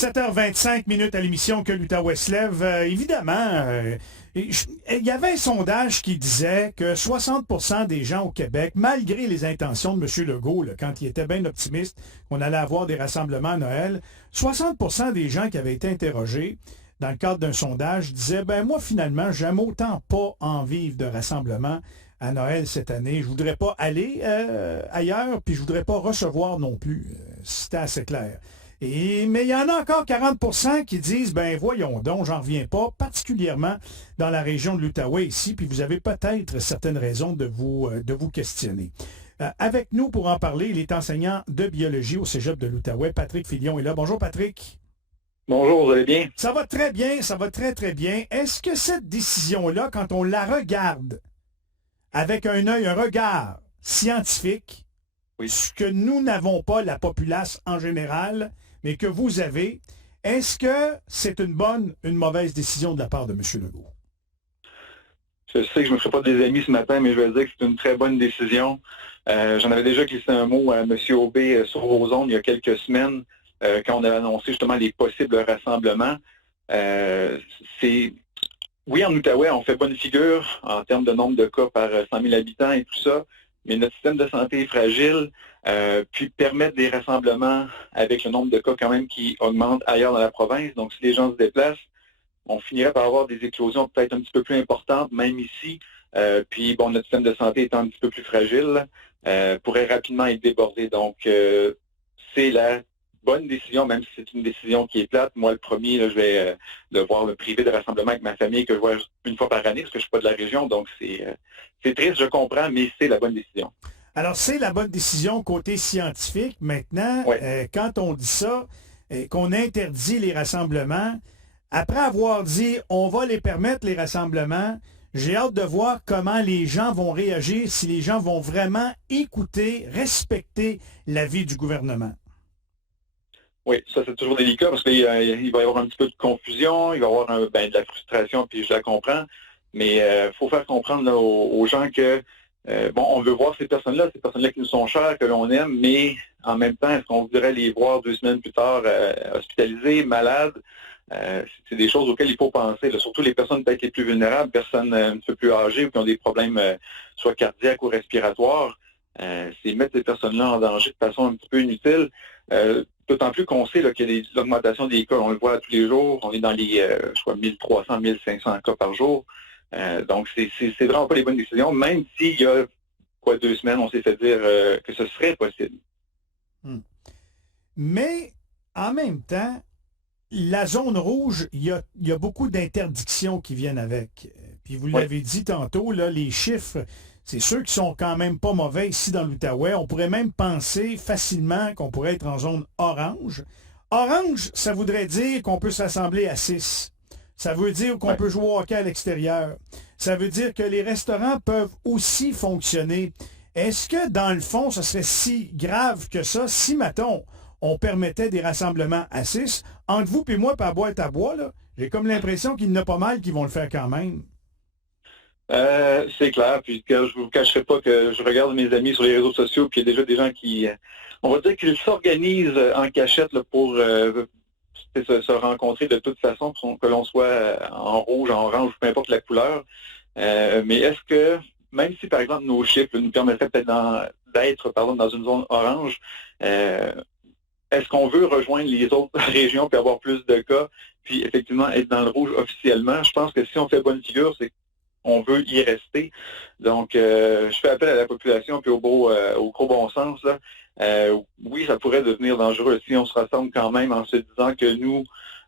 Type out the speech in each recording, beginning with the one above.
7h25 minutes à l'émission Que l'Outaouais se lève. Évidemment, il y avait un sondage qui disait que 60% des gens au Québec, malgré les intentions de M. Legault, là, quand il était bien optimiste qu'on allait avoir des rassemblements à Noël, 60% des gens qui avaient été interrogés dans le cadre d'un sondage disaient, ben moi finalement, j'aime autant pas en vivre de rassemblement à Noël cette année. Je voudrais pas aller ailleurs, puis je voudrais pas recevoir non plus. C'était assez clair. Mais il y en a encore 40% qui disent, ben voyons donc, j'en reviens pas, particulièrement dans la région de l'Outaouais ici, puis vous avez peut-être certaines raisons de vous questionner. Avec nous pour en parler, il est enseignant de biologie au Cégep de l'Outaouais. Patrick Filion est là. Bonjour Patrick. Bonjour, vous allez bien? Ça va très bien, ça va très très bien. Est-ce que cette décision-là, quand on la regarde avec un œil, un regard scientifique, Oui. ce que nous n'avons pas, la populace en général, mais que vous avez, est-ce que c'est une bonne, une mauvaise décision de la part de M. Legault? Je sais que je ne me ferai pas des amis ce matin, mais je vais dire que c'est une très bonne décision. J'en avais déjà glissé un mot à M. Aubé sur vos ondes il y a quelques semaines, quand on a annoncé justement les possibles rassemblements. Oui, en Outaouais, on fait bonne figure en termes de nombre de cas par 100 000 habitants et tout ça, mais notre système de santé est fragile, puis permettre des rassemblements avec le nombre de cas quand même qui augmente ailleurs dans la province. Donc, si les gens se déplacent, on finirait par avoir des éclosions peut-être un petit peu plus importantes, même ici. Puis, bon, notre système de santé étant un petit peu plus fragile, pourrait rapidement être débordé. Donc, c'est la bonne décision, même si c'est une décision qui est plate. Moi, le premier, là, je vais devoir me priver de rassemblement avec ma famille que je vois une fois par année, parce que je ne suis pas de la région. Donc, c'est triste, je comprends, mais c'est la bonne décision. Alors, c'est la bonne décision côté scientifique. Maintenant, Ouais. quand on dit ça, qu'on interdit les rassemblements, après avoir dit on va les permettre, les rassemblements, j'ai hâte de voir comment les gens vont réagir, si les gens vont vraiment écouter, respecter l'avis du gouvernement. Oui, ça c'est toujours délicat parce qu'il va y avoir un petit peu de confusion, il va y avoir de la frustration, puis je la comprends, mais il faut faire comprendre là, aux gens que, on veut voir ces personnes-là qui nous sont chères, que l'on aime, mais en même temps, est-ce qu'on voudrait les voir 2 semaines plus tard hospitalisés, malades? C'est des choses auxquelles il faut penser, là. Surtout les personnes peut-être les plus vulnérables, personnes un petit peu plus âgées ou qui ont des problèmes soit cardiaques ou respiratoires. C'est mettre ces personnes-là en danger de façon un petit peu inutile. D'autant plus qu'on sait là, qu'il y a des augmentations des cas, on le voit tous les jours, on est dans les 1300, 1500 cas par jour. Donc, c'est vraiment pas les bonnes décisions, même s'il y a 2 semaines, on s'est fait dire que ce serait possible. Mais, en même temps, la zone rouge, il y a beaucoup d'interdictions qui viennent avec. Puis vous l'avez dit tantôt, là, les chiffres, c'est ceux qui sont quand même pas mauvais ici dans l'Outaouais. On pourrait même penser facilement qu'on pourrait être en zone orange. Orange, ça voudrait dire qu'on peut s'assembler à 6. Ça veut dire qu'on peut jouer au hockey à l'extérieur. Ça veut dire que les restaurants peuvent aussi fonctionner. Est-ce que, dans le fond, ce serait si grave que ça, si, mettons, on permettait des rassemblements à 6, entre vous et moi, par boîte à bois, là, j'ai comme l'impression qu'il y en a pas mal qui vont le faire quand même. C'est clair, puis je ne vous cacherai pas que je regarde mes amis sur les réseaux sociaux, puis il y a déjà des gens qui, on va dire qu'ils s'organisent en cachette là, pour se rencontrer de toute façon, que l'on soit en rouge, en orange, peu importe la couleur. Mais est-ce que, même si par exemple nos chiffres nous permettraient peut-être d'être dans une zone orange, est-ce qu'on veut rejoindre les autres régions puis avoir plus de cas, puis effectivement être dans le rouge officiellement? Je pense que si on fait bonne figure, c'est qu'on veut y rester. Donc, je fais appel à la population puis au gros bon sens. Là. Oui, ça pourrait devenir dangereux si on se rassemble quand même en se disant que nous,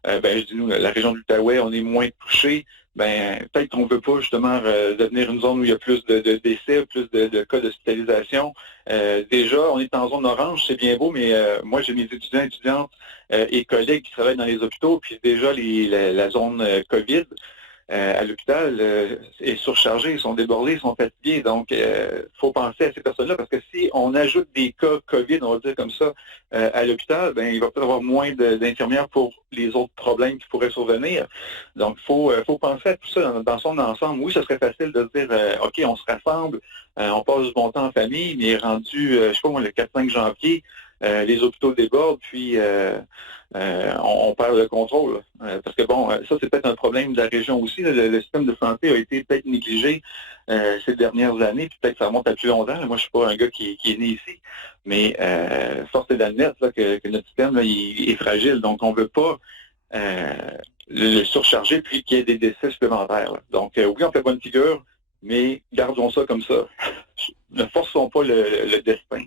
je dis nous, la région de l'Outaouais, on est moins touchés. Peut-être qu'on ne veut pas justement devenir une zone où il y a plus de décès, plus de cas d'hospitalisation. Déjà, on est en zone orange, c'est bien beau, mais moi, j'ai mes étudiants, étudiantes et collègues qui travaillent dans les hôpitaux, puis déjà la zone COVID à l'hôpital est surchargée, ils sont débordés, ils sont fatigués. Donc, il faut penser à ces personnes-là, parce que si on ajoute des cas COVID, on va dire comme ça, à l'hôpital, il va peut-être avoir moins d'infirmières pour les autres problèmes qui pourraient survenir. Donc, il faut penser à tout ça dans son ensemble. Oui, ce serait facile de dire, OK, on se rassemble, on passe du bon temps en famille, mais rendu, je sais pas moi, le 4-5 janvier, les hôpitaux débordent, puis on perd le contrôle. Parce que bon, ça c'est peut-être un problème de la région aussi. Le système de santé a été peut-être négligé ces dernières années, puis peut-être que ça remonte à plus longtemps. Moi, je suis pas un gars qui est né ici, mais force est d'admettre que notre système là, il est fragile. Donc, on veut pas le surcharger puis qu'il y ait des décès supplémentaires. Là. Donc, oui, on fait bonne figure, mais gardons ça comme ça. Ne forçons pas le destin.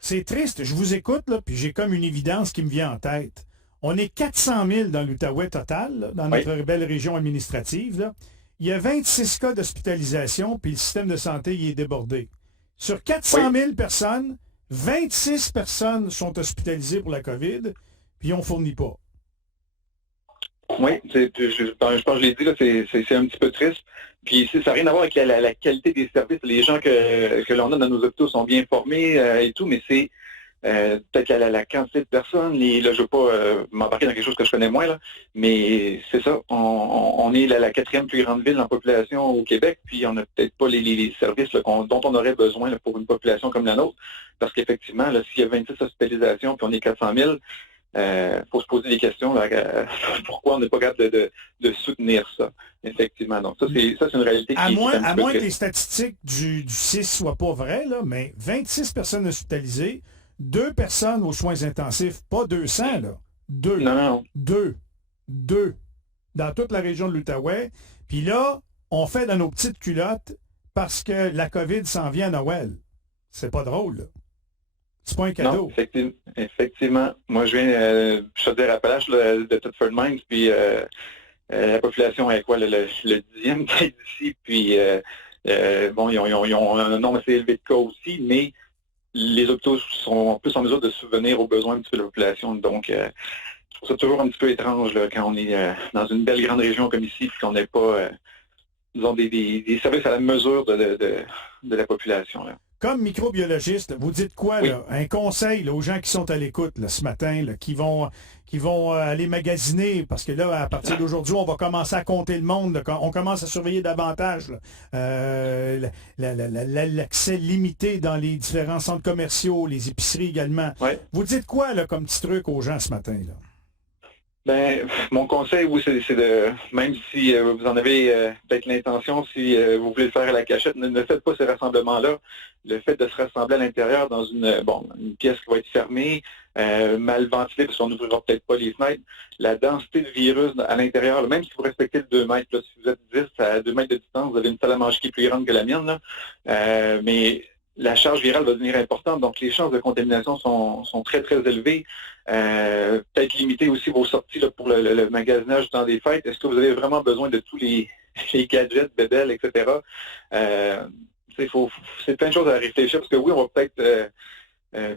C'est triste. Je vous écoute, là, puis j'ai comme une évidence qui me vient en tête. On est 400 000 dans l'Outaouais total, là, dans notre belle région administrative. Là. Il y a 26 cas d'hospitalisation, puis le système de santé y est débordé. Sur 400 000 personnes, 26 personnes sont hospitalisées pour la COVID, puis on ne fournit pas. Oui, je pense que je l'ai dit, là, c'est un petit peu triste. Puis ça n'a rien à voir avec la qualité des services. Les gens que l'on a dans nos hôpitaux sont bien formés et tout, mais c'est peut-être la quantité de personnes. Là, je ne veux pas m'embarquer dans quelque chose que je connais moins, là, mais c'est ça. On est la quatrième plus grande ville en population au Québec, puis on n'a peut-être pas les services là, dont on aurait besoin là, pour une population comme la nôtre. Parce qu'effectivement, s'il y a 26 hospitalisations puis on est 400 000, faut se poser des questions là, pourquoi on n'est pas capable de soutenir ça, effectivement. Donc ça, c'est une réalité qui est à moins que les statistiques du 6 soient pas vraies, là, mais 26 personnes hospitalisées, 2 personnes aux soins intensifs, pas 200, là. 2. Non. 2. Dans toute la région de l'Outaouais. Puis là, on fait dans nos petites culottes parce que la COVID s'en vient à Noël. C'est pas drôle, là. C'est pas un cadeau. Non, effectivement. Moi, je viens de Chaudière-Appalaches de Thetford Mines, puis la population est quoi, le 10e qui d'ici, puis bon, ils ont un nombre assez élevé de cas aussi, mais les hôpitaux sont plus en mesure de subvenir aux besoins un petit peu de la population. Donc, je trouve ça toujours un petit peu étrange là, quand on est dans une belle grande région comme ici, puis qu'on n'ait pas, disons, des services à la mesure de la population. Là. Comme microbiologiste, vous dites quoi, là? Un conseil là, aux gens qui sont à l'écoute là, ce matin, là, qui vont aller magasiner, parce que là, à partir d'aujourd'hui, on va commencer à compter le monde, là, on commence à surveiller davantage l'accès limité dans les différents centres commerciaux, les épiceries également. Ouais. Vous dites quoi là, comme petit truc aux gens ce matin? Là? Ben, mon conseil, oui, c'est de, même si vous en avez peut-être l'intention, si vous voulez le faire à la cachette, ne faites pas ces rassemblements-là. Le fait de se rassembler à l'intérieur dans une pièce qui va être fermée, mal ventilée, parce qu'on n'ouvrira peut-être pas les fenêtres, la densité de virus à l'intérieur, même si vous respectez le 2 mètres, là, si vous êtes 10 à 2 mètres de distance, vous avez une salle à manger qui est plus grande que la mienne, là, mais la charge virale va devenir importante, donc les chances de contamination sont très, très élevées. Peut-être limiter aussi vos sorties là, pour le magasinage dans des fêtes. Est-ce que vous avez vraiment besoin de tous les gadgets, bébelles, etc.? C'est plein de choses à réfléchir, parce que oui, on va peut-être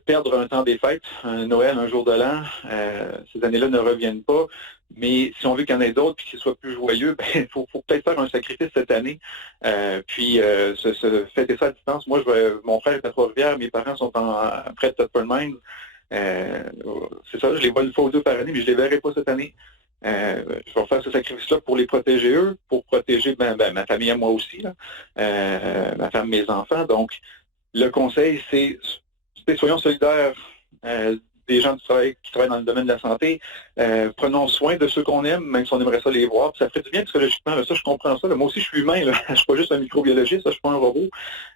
perdre un temps des fêtes, un Noël, un jour de l'an. Ces années-là ne reviennent pas. Mais si on veut qu'il y en ait d'autres et qu'ils soient plus joyeux, il faut peut-être faire un sacrifice cette année. Puis se fêter ça à distance. Moi, mon frère est à Trois-Rivières, mes parents sont près de Thetford Mines. C'est ça, je les vois une fois ou deux par année, mais je ne les verrai pas cette année. Je vais faire ce sacrifice-là pour les protéger eux, pour protéger ma famille à moi aussi, là, ma femme, mes enfants. Donc, le conseil, c'est soyons solidaires des gens qui travaillent dans le domaine de la santé. Prenons soin de ceux qu'on aime, même si on aimerait ça les voir. Puis ça ferait du bien psychologiquement. Là, ça, je comprends ça. Là. Moi aussi, je suis humain. Là. Je suis pas juste un microbiologiste. Là, je suis pas un robot.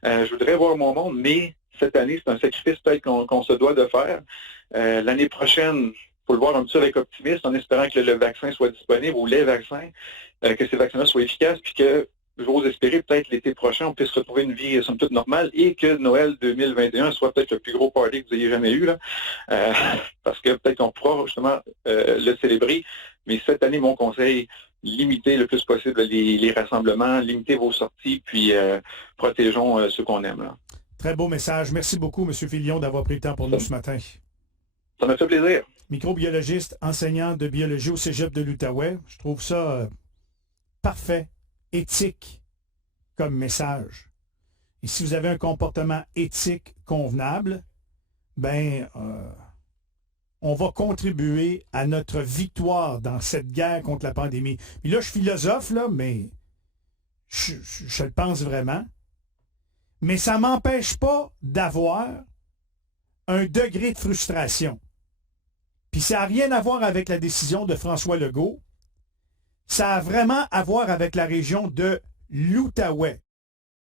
Je voudrais voir mon monde, mais cette année, c'est un sacrifice peut-être qu'on se doit de faire. L'année prochaine, il faut le voir un petit peu avec optimisme, en espérant que le vaccin soit disponible, ou les vaccins, que ces vaccins-là soient efficaces, puis que j'ose espérer peut-être l'été prochain, on puisse retrouver une vie somme toute normale et que Noël 2021 soit peut-être le plus gros party que vous ayez jamais eu, là, parce que peut-être qu'on pourra justement le célébrer. Mais cette année, mon conseil, limitez le plus possible les rassemblements, limitez vos sorties, puis protégeons ceux qu'on aime. Là. Très beau message. Merci beaucoup, M. Filion, d'avoir pris le temps pour nous ce matin. Ça m'a fait plaisir. Microbiologiste, enseignant de biologie au Cégep de l'Outaouais. Je trouve ça parfait, éthique comme message. Et si vous avez un comportement éthique convenable, on va contribuer à notre victoire dans cette guerre contre la pandémie. Et là, je suis philosophe, là, mais je le pense vraiment. Mais ça ne m'empêche pas d'avoir un degré de frustration. Puis ça n'a rien à voir avec la décision de François Legault. Ça a vraiment à voir avec la région de l'Outaouais.